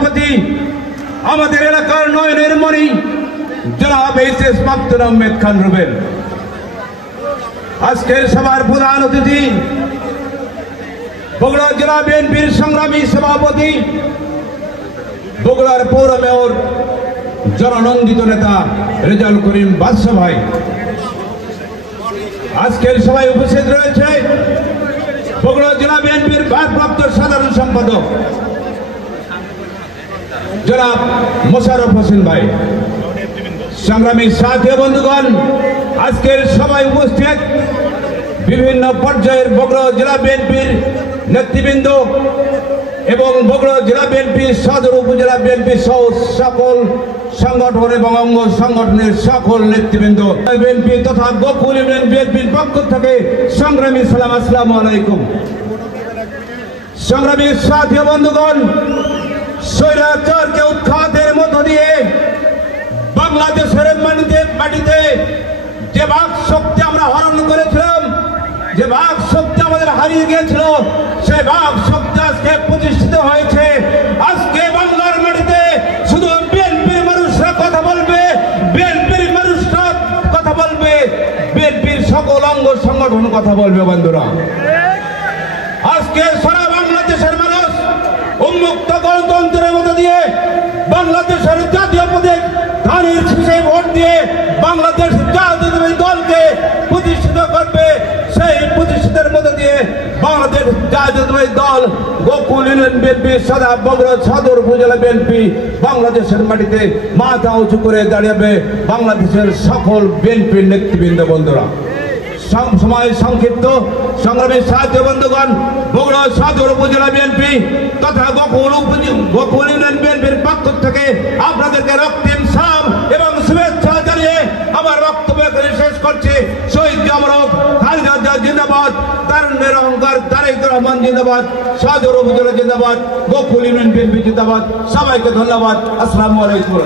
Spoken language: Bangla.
সভাপতি আমাদের এলাকার নয়নের মণি জনাব এইচএস মাকতুম আহমেদ খান রুবেল, আজকের সভার প্রধান অতিথি বগুড়া জেলা বিএনপির সংগ্রামী সভাপতি বগুড়ার পৌর মেয়র জননন্দিত নেতা রেজাউল করিম বাদশা ভাই। আজকের সভায় উপস্থিত রয়েছে বগুড়া জেলা বিএনপির ভারপ্রাপ্ত সাধারণ সম্পাদক জনাব মোশাররফ হোসেন ভাই। সংগ্রামী সাথী বন্ধুগণ, আজকের সভায় উপস্থিত বিভিন্ন পর্যায়ের বগুড়া জেলা বিএনপির নেতৃবৃন্দ এবং বগুড়া জেলা বিএনপি সদর উপজেলা বিএনপি সহ সকল সংগঠন এবং অঙ্গ সংগঠনের সকল নেতৃবৃন্দ বিএনপি তথা গোকুল ইউনিয়ন বিএনপির পক্ষ থেকে সংগ্রামী সালাম, আসসালামু আলাইকুম। সংগ্রামী সাথী বন্ধুগণ, স্বৈরাচারকে উৎখাতের মধ্য দিয়ে বাংলাদেশের মাটিতে যে বাক শক্তি আমরা হরণ করেছিলাম, যে বাক শক্তি আমাদের হারিয়ে গিয়েছিল, সেই বাক শক্তি আজকে প্রতিষ্ঠিত হয়েছে। আজকে বাংলার মাটিতে শুধু বিএনপির মানুষরা কথা বলবে, বিএনপির মানুষরা কথা বলবে, বিএনপির সকল অঙ্গ সংগঠন কথা বলবে। বন্ধুরা, আজকে সারা বাংলাদেশের মানুষ উন্মুক্ত গণতন্ত্রের মধ্য দিয়ে বাংলাদেশের জাতীয় প্রতীক ধানের শীষে ভোট দিয়ে বাংলাদেশ জাতীয়তাবাদী দলকে প্রতিষ্ঠিত করবে। সেই প্রতিষ্ঠিতের মধ্য দিয়ে বাংলাদেশ জাতীয়তাবাদী দল গোকুল ইউনিয়ন বিএনপি সদা বগুড়া সদর উপজেলা বিএনপি বাংলাদেশের মাটিতে মাথা উঁচু করে দাঁড়াবে বাংলাদেশের সকল বিএনপির নেতৃবৃন্দ। বন্ধুরা, সময় সংক্ষিপ্ত। সংগ্রামী সাহায্য বন্ধুগণ, বগুড়া সদর উপজেলা বিএনপি তথা গোকুল ইউনিয়ন বিএনপির পক্ষ থেকে আপনাদেরকে রক্তিম সালাম এবং শুভেচ্ছা জানিয়ে আমার বক্তব্য শেষ করছি। শহীদ আমরক খালেদা জিয়া জিন্দাবাদ, তারুণ্যের অহংকার তারেক রহমান জিন্দাবাদ, সদর উপজেলা জিন্দাবাদ, গোকুল ইউনিয়ন বিএনপি জিন্দাবাদ। সবাইকে ধন্যবাদ। আসসালামু আলাইকুম।